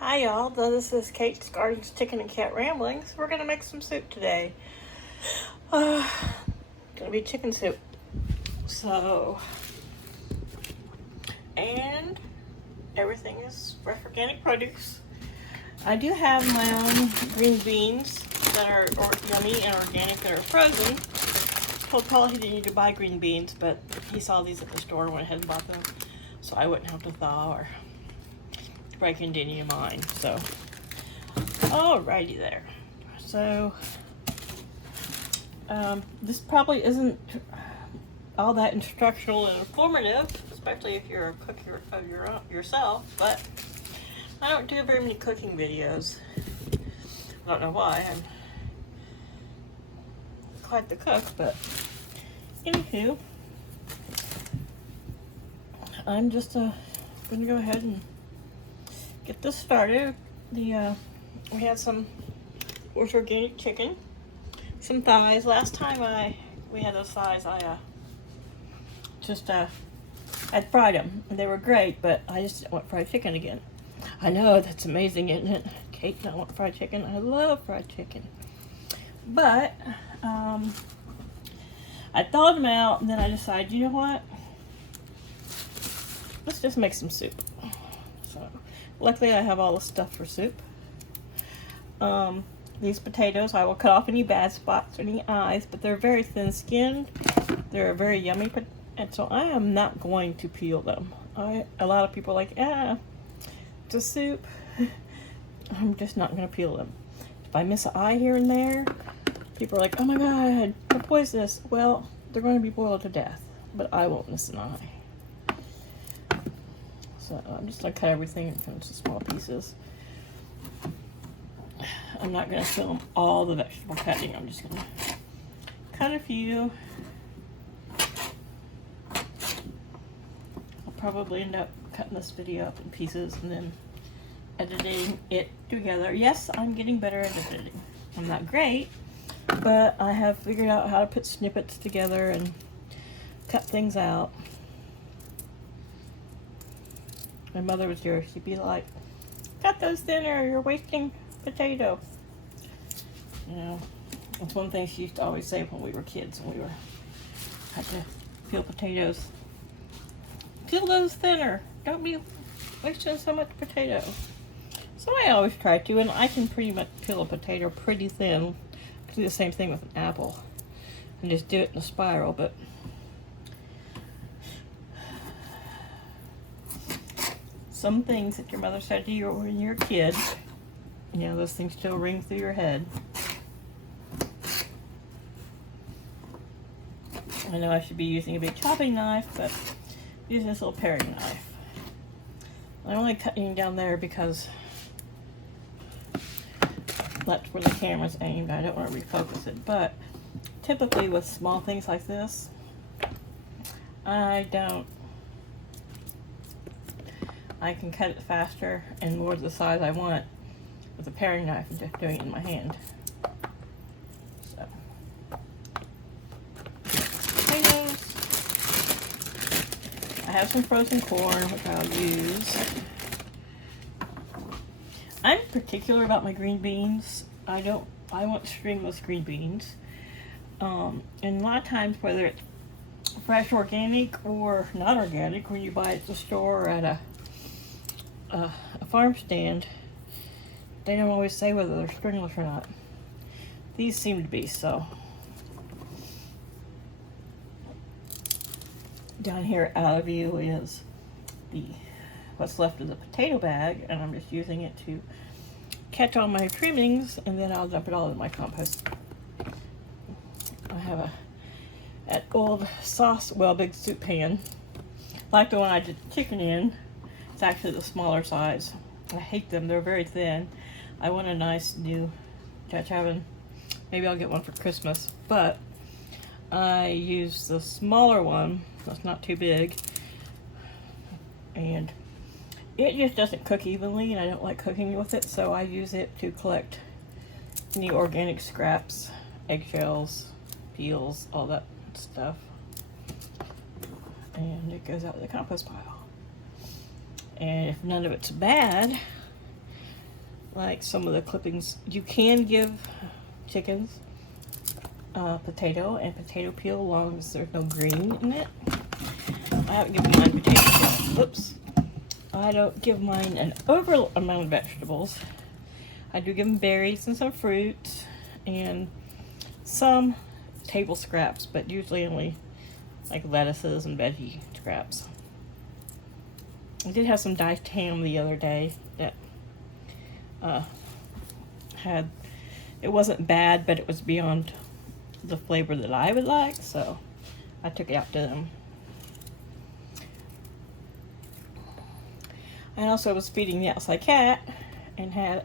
Hi y'all, this is Kate's Gardens Chicken and Cat Ramblings. We're gonna make some soup today. Gonna be chicken soup. And everything is fresh organic produce. I do have my own green beans that are yummy and organic that are frozen. Told Paul he didn't need to buy green beans, but he saw these at the store and went ahead and bought them, so I wouldn't have to thaw or break into any of mine. So, alrighty there. So, this probably isn't all that instructional and informative, especially if you're a cooker of yourself, but I don't do very many cooking videos. I don't know why. I'm quite the cook, but anywho, I'm just gonna go ahead and get this started. We had some organic chicken, some thighs. Last time we had those thighs, I fried them. They were great, but I just didn't want fried chicken again. I know, that's amazing, isn't it? Kate don't want fried chicken. I love fried chicken. But I thawed them out, and then I decided, you know what? Let's just make some soup. So luckily I have all the stuff for soup. These potatoes, I will cut off any bad spots or any eyes, but they're very thin skinned. They're very yummy, and so I am not going to peel them. A lot of people are like, it's a soup. I'm just not going to peel them. If I miss an eye here and there, people are like, oh my god, they're poisonous. Well, they're going to be boiled to death, but I won't miss an eye. So I'm just going to cut everything into small pieces. I'm not going to film all the vegetable cutting. I'm just going to cut a few. I'll probably end up cutting this video up in pieces and then editing it together. Yes, I'm getting better at editing. I'm not great, but I have figured out how to put snippets together and cut things out. My mother was here. She'd be like, cut those thinner, you're wasting potato. You know, that's one thing she used to always say when we were kids and we had to peel potatoes. Peel those thinner. Don't be wasting so much potato. So I always try to, and I can pretty much peel a potato pretty thin. I can do the same thing with an apple and just do it in a spiral, but some things that your mother said to you when you were a kid, you know, those things still ring through your head. I know I should be using a big chopping knife, but use this little paring knife. I'm only cutting down there because that's where the camera's aimed. I don't want to refocus it, but typically with small things like this, I can cut it faster and more to the size I want with a paring knife and just doing it in my hand. So, potatoes. I have some frozen corn, which I'll use. I'm particular about my green beans. I want stringless green beans. And a lot of times, whether it's fresh organic or not organic, when you buy it at the store or at a farm stand, they don't always say whether they're stringless or not. These seem to be so. Down here out of view is what's left of the potato bag, and I'm just using it to catch all my trimmings, and then I'll dump it all in my compost. I have an old big soup pan, like the one I did the chicken in. It's actually the smaller size. I hate them, they're very thin. I want a nice new Dutch oven. Maybe I'll get one for Christmas, but I use the smaller one that's not too big, and it just doesn't cook evenly, and I don't like cooking with it, so I use it to collect any organic scraps, eggshells, peels, all that stuff, and it goes out in the compost pile. And if none of it's bad, like some of the clippings. You can give chickens potato and potato peel as long as there's no green in it. I haven't given mine potato peel. Oops. I don't give mine an over amount of vegetables. I do give them berries and some fruit and some table scraps, but usually only like lettuces and veggie scraps. I did have some diced ham the other day that it wasn't bad, but it was beyond the flavor that I would like, so I took it out to them. I also was feeding the outside cat and had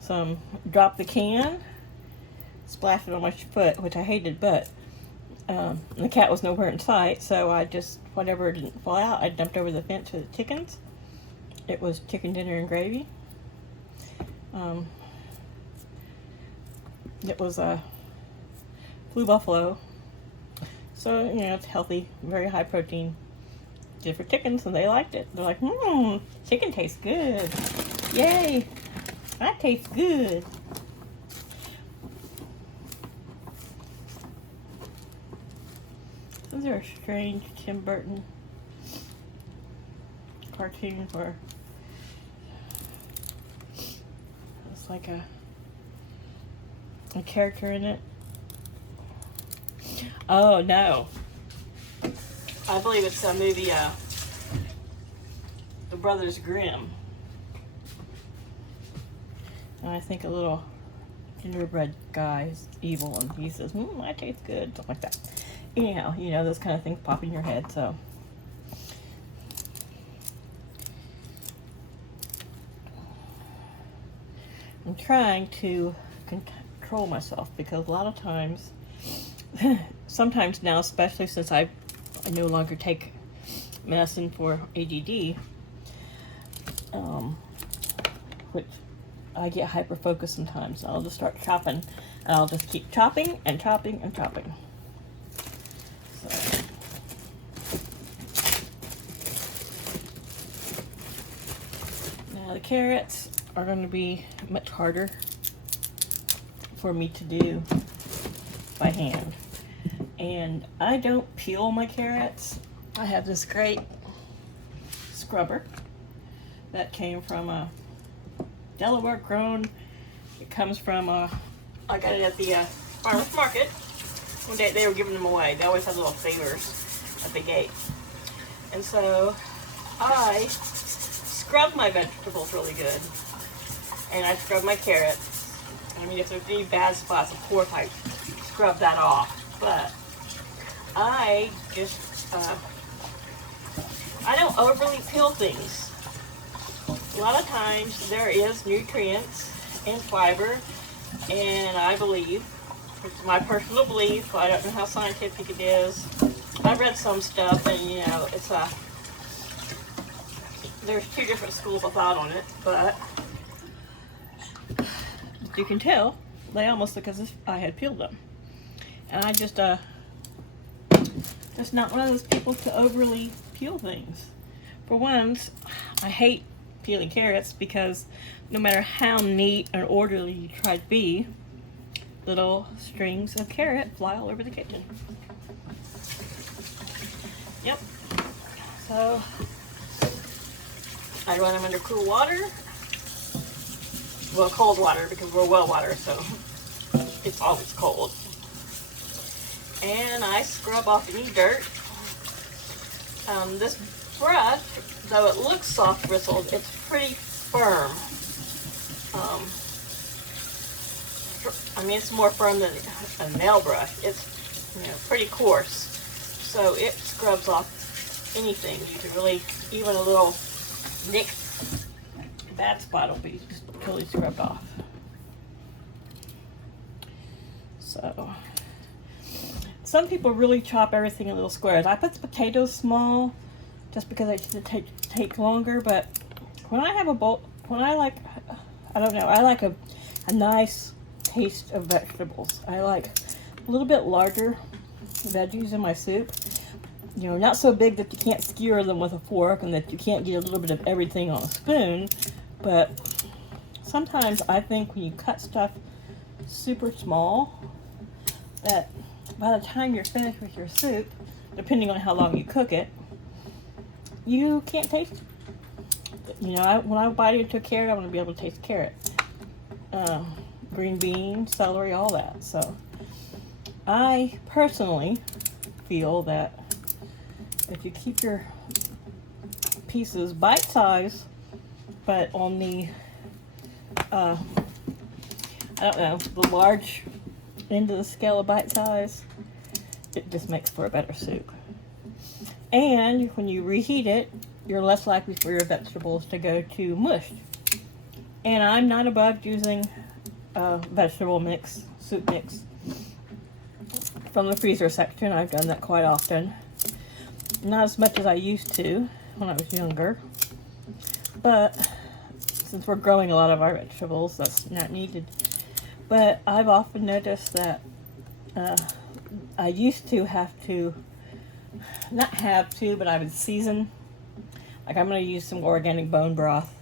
some drop the can, splashed it on my foot, which I hated, but the cat was nowhere in sight, so I just, whatever didn't fall out, I dumped over the fence to the chickens. It was chicken dinner and gravy. It was a blue buffalo, so you know, it's healthy, very high protein. Good for chickens, and they liked it. They're like, chicken tastes good. Yay, that tastes good. Those are strange Tim Burton cartoons where it's like a character in it. Oh no, I believe it's a movie, The Brothers Grimm. And I think a little gingerbread guy is evil and he says, that tastes good, something like that. Anyhow, you know, those kind of things pop in your head, so. I'm trying to control myself because a lot of times, sometimes now, especially since I no longer take medicine for ADD, which I get hyper focused sometimes. I'll just start chopping, and I'll just keep chopping and chopping and chopping. So. Now the carrots are going to be much harder for me to do by hand. And I don't peel my carrots. I have this great scrubber that came from a Delaware grown. It comes from I got it at the farmer's market. One day they were giving them away. They always have little favors at the gate. And so I scrub my vegetables really good. And I scrub my carrots. I mean, if there's any bad spots, of course I scrub that off. But I just, I don't overly peel things. A lot of times there is nutrients and fiber, and I believe, it's my personal belief, I don't know how scientific it is. I've read some stuff, and you know, it's there's two different schools of thought on it, but you can tell they almost look as if I had peeled them. And I just not one of those people to overly peel things. For once, I hate peeling carrots because no matter how neat and orderly you try to be, little strings of carrot fly all over the kitchen. Yep. So I run them under cool water. Well, cold water because we're well water, so it's always cold. And I scrub off any dirt. This brush, though it looks soft bristled, it's pretty firm. I mean, it's more firm than a nail brush. It's, you know, pretty coarse. So it scrubs off anything. You can really, even a little nick, bad spot will be just totally scrubbed off. So some people really chop everything in little squares. I put the potatoes small just because I take longer, but when I have a bowl, when I like, I don't know, I like a nice taste of vegetables. I like a little bit larger veggies in my soup. You know, not so big that you can't skewer them with a fork and that you can't get a little bit of everything on a spoon, but sometimes I think when you cut stuff super small, that by the time you're finished with your soup, depending on how long you cook it, you can't taste it. You know, when I bite into a carrot, I want to be able to taste carrot. Green beans, celery, all that. So I personally feel that if you keep your pieces bite-sized, but on the, I don't know, the large end of the scale of bite-size, it just makes for a better soup. And when you reheat it, you're less likely for your vegetables to go to mush. And I'm not above using vegetable mix, soup mix from the freezer section. I've done that quite often. Not as much as I used to when I was younger. But since we're growing a lot of our vegetables, that's not needed. But I've often noticed that I used to have to, not have to, but I would season. Like I'm going to use some organic bone broth,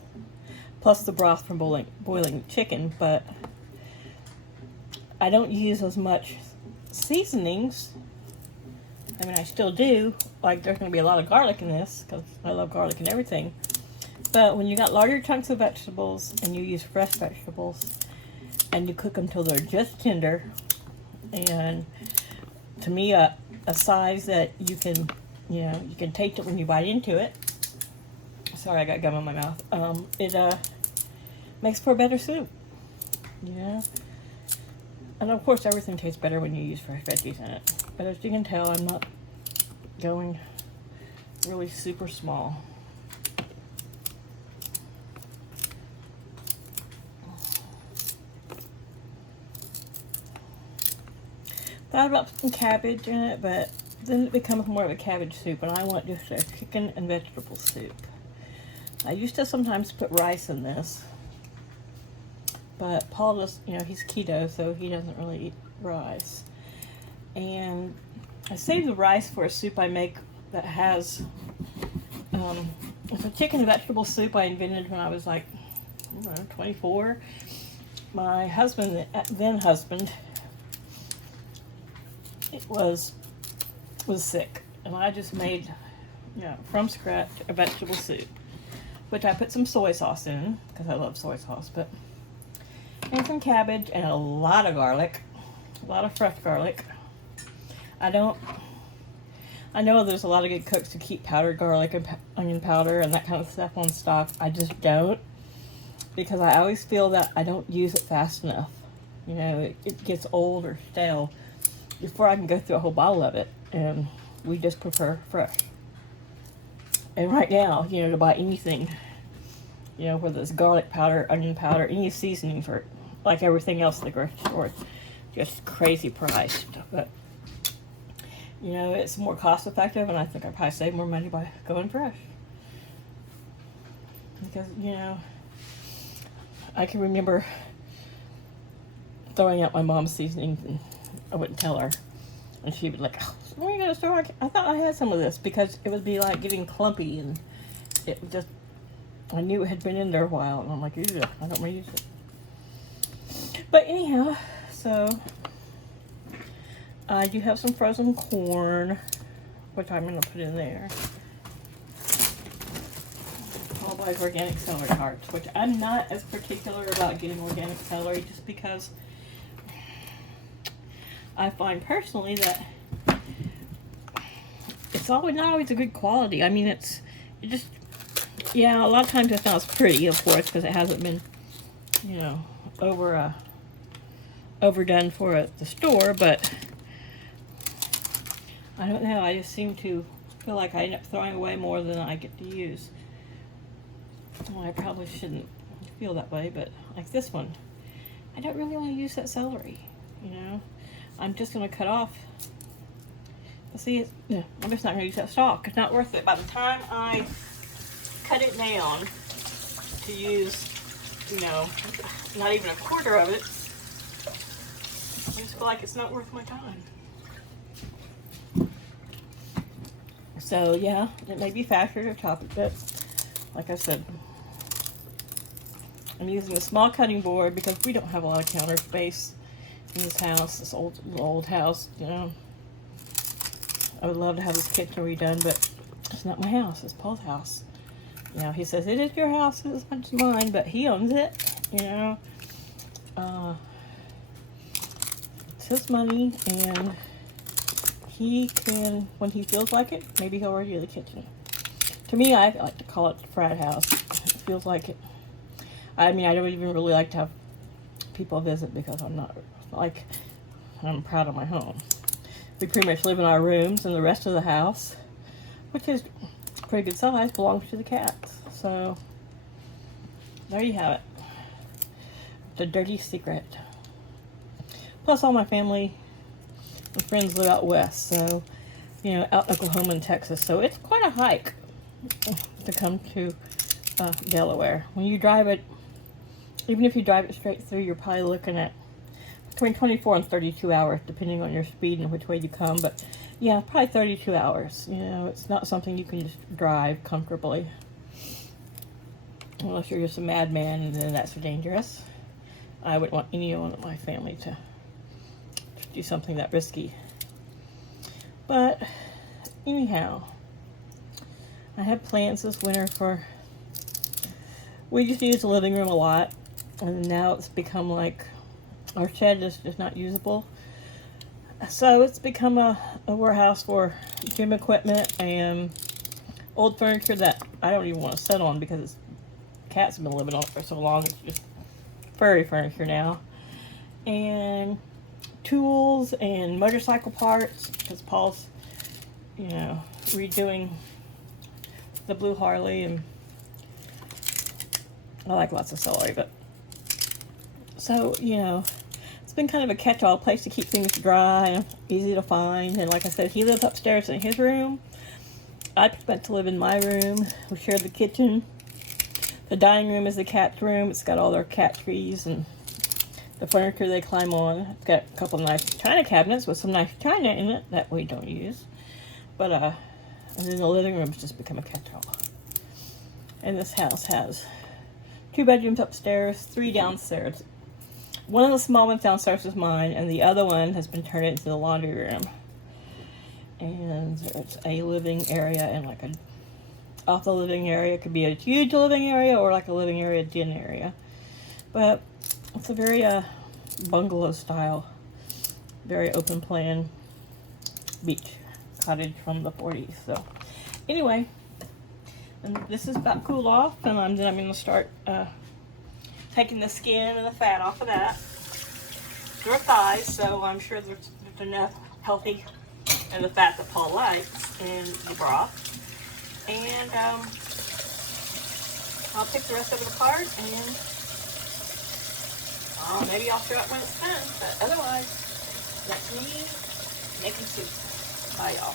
plus the broth from boiling chicken, but I don't use as much seasonings. I mean, I still do. Like, there's going to be a lot of garlic in this, because I love garlic and everything. But when you got larger chunks of vegetables, and you use fresh vegetables, and you cook them till they're just tender, and to me, a size that you can, you know, you can taste it when you bite into it. Sorry, I got gum in my mouth. It makes for a better soup. Yeah. And of course, everything tastes better when you use fresh veggies in it. But as you can tell, I'm not going really super small. Thought about putting cabbage in it, but then it becomes more of a cabbage soup, and I want just a chicken and vegetable soup. I used to sometimes put rice in this, but Paul just, you know, he's keto, so he doesn't really eat rice. And I save the rice for a soup I make that has, it's a chicken and vegetable soup I invented when I was like, I don't know, 24. My husband, then husband, was sick, and I just made, you know, from scratch a vegetable soup, which I put some soy sauce in because I love soy sauce, but and some cabbage and a lot of garlic, a lot of fresh garlic. I know there's a lot of good cooks who keep powdered garlic and onion powder and that kind of stuff on stock. I just don't, because I always feel that I don't use it fast enough. You know, it gets old or stale before I can go through a whole bottle of it, and we just prefer fresh. And right now, you know, to buy anything, you know, whether it's garlic powder, onion powder, any seasoning for it, like everything else in the grocery store, just crazy priced. But, you know, it's more cost effective, and I think I probably save more money by going fresh. Because, you know, I can remember throwing out my mom's seasonings, and I wouldn't tell her. And she'd be like, oh, when are you going to store? I thought I had some of this, because it would be like getting clumpy, and it would just, I knew it had been in there a while, and I'm like, ew, I don't want to use it. But anyhow, so I do have some frozen corn, which I'm going to put in there. All my organic celery hearts, which I'm not as particular about getting organic celery, just because I find personally that it's always not always a good quality. I mean, it just, yeah, a lot of times it's not as pretty, of course, because it hasn't been, you know, overdone for at the store, but I don't know, I just seem to feel like I end up throwing away more than I get to use. Well, I probably shouldn't feel that way, but like this one, I don't really want to use that celery, you know. I'm just going to cut off. See, I'm just not going to use that stalk. It's not worth it. By the time I cut it down to use, you know, not even a quarter of it, I just feel like it's not worth my time. So, yeah, it may be faster to chop it, but like I said, I'm using a small cutting board because we don't have a lot of counter space in this house, this old house, you know. I would love to have this kitchen redone, but it's not my house, it's Paul's house. You know, he says, it is your house as much as mine, but he owns it, you know. It's his money, and he can, when he feels like it, maybe he'll redo the kitchen. To me, I like to call it the frat house. It feels like it. I mean, I don't even really like to have people visit because I'm proud of my home. We pretty much live in our rooms, and the rest of the house, which is pretty good size, belongs to the cats. So, there you have it. The dirty secret. Plus, all my family and friends live out west, so, you know, out in Oklahoma and Texas. So, it's quite a hike to come to Delaware. When you drive it, even if you drive it straight through, you're probably looking at between 24 and 32 hours, depending on your speed and which way you come. But, yeah, probably 32 hours. You know, it's not something you can just drive comfortably. Unless you're just a madman, and then that's dangerous. I wouldn't want anyone in my family to do something that risky. But anyhow, I have plans this winter for, we just use the living room a lot, and now it's become like our shed is just not usable. So it's become a warehouse for gym equipment and old furniture that I don't even want to sit on because cats have been living on it for so long. It's just furry furniture now. And tools and motorcycle parts, because Paul's, you know, redoing the blue Harley, and I like lots of celery, but so, you know, it's been kind of a catch-all place to keep things dry and easy to find. And like I said, he lives upstairs in his room. I went to live in my room. We share the kitchen. The dining room is the cat's room. It's got all their cat trees and the furniture they climb on. It's got a couple of nice china cabinets with some nice china in it that we don't use. But, and then the living room's just become a catch-all. And this house has 2 bedrooms upstairs, 3 downstairs. One of the small ones downstairs is mine, and the other one has been turned into the laundry room. And it's a living area and like off the living area. It could be a huge living area or like a living area den area. But it's a very bungalow style, very open plan beach cottage from the 40s. So anyway, and this is about cool off, and then I'm going to start taking the skin and the fat off of that. They're thighs, so I'm sure there's enough healthy and the fat that Paul likes in the broth. And I'll pick the rest of it apart, and maybe I'll show it when it's done. But otherwise, that's me making soup. Bye, y'all.